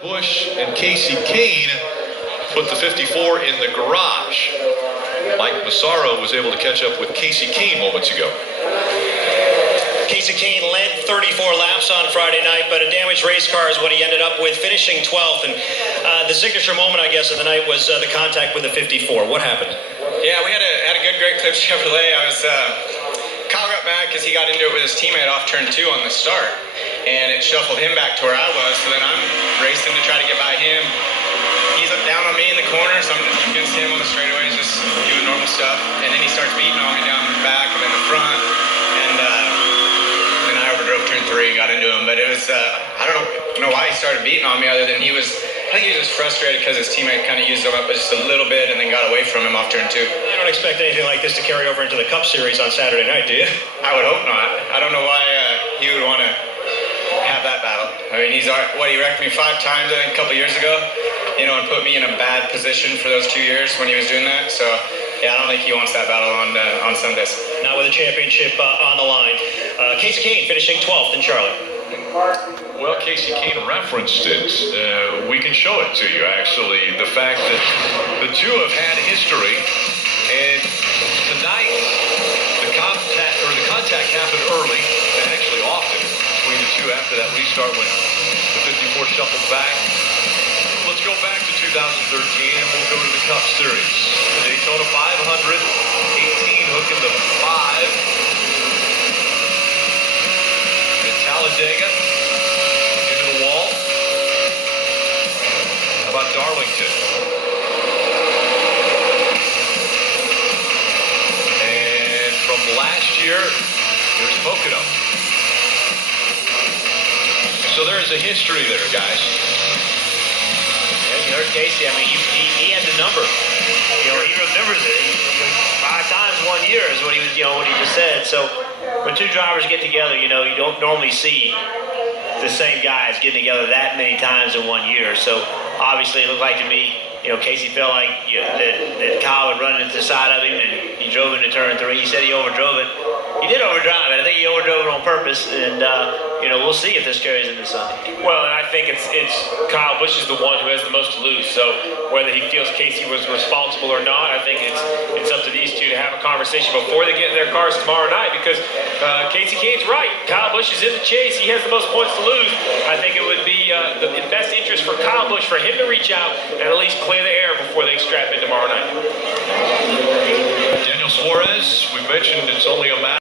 Busch and Kasey Kahne put the 54 in the garage. Mike Massaro was able to catch up with Kasey Kahne moments ago. Kasey Kahne led 34 laps on Friday night, but a damaged race car is what he ended up with, finishing 12th. And the signature moment, I guess, of the night was the contact with the 54. What happened? Yeah, we had a good great clip Chevrolet. Kyle got mad because he got into it with his teammate off turn 2 on the start, and it shuffled him back to where I was. So then I'm racing to try to get by him. He's up down on me in the corner, so I'm against him on the straightaways, just doing normal stuff. And then he starts beating on me down the back and then the front, and then I overdrove turn 3, got into him. But it was I don't know why he started beating on me, other than I think he was just frustrated because his teammate kind of used him up just a little bit and then got away from him off turn 2. You don't expect anything like this to carry over into the Cup Series on Saturday night, do you? I would hope not. I don't know why he would want to have that battle. I mean, he wrecked me 5 times, I think, a couple years ago, and put me in a bad position for those 2 years when he was doing that. So, yeah, I don't think he wants that battle on Sundays. Now with a championship on the line. Kasey Kahne finishing 12th in Charlotte. Well, Kasey Kahne referenced it. We can show it to you, actually. The fact that the two have had history, and tonight the contact happened early, and actually often between the two after that restart when the 54 shuffled back. Let's go back to 2013, and we'll go to the Cup Series. The Daytona 500, 18 hooking the 5. And Talladega into the wall. How about Darlington? And from last year, there's Pocono. So there is a history there, guys. You heard Kasey. I mean, he had the number. He remembers it. 5 times 1 year is what he was. What he just said. So when two drivers get together, you don't normally see the same guys getting together that many times in 1 year. So obviously, it looked like to me, Kasey felt like that Kyle would run into the side of him, and he drove into turn 3. He said he overdrove it. He did overdrive it. I think he overdrove it on purpose, and we'll see if this carries into Sunday. Well, and I think it's Kyle Busch is the one who has the most to lose. So whether he feels Kasey was responsible or not, I think it's up to these two to have a conversation before they get in their cars tomorrow night. Because Kasey Kahne's right. Kyle Busch is in the chase. He has the most points to lose. I think it would be the best interest for Kyle Busch for him to reach out and at least clear the air before they strap in tomorrow night. Daniel Suarez, we mentioned it's only a matter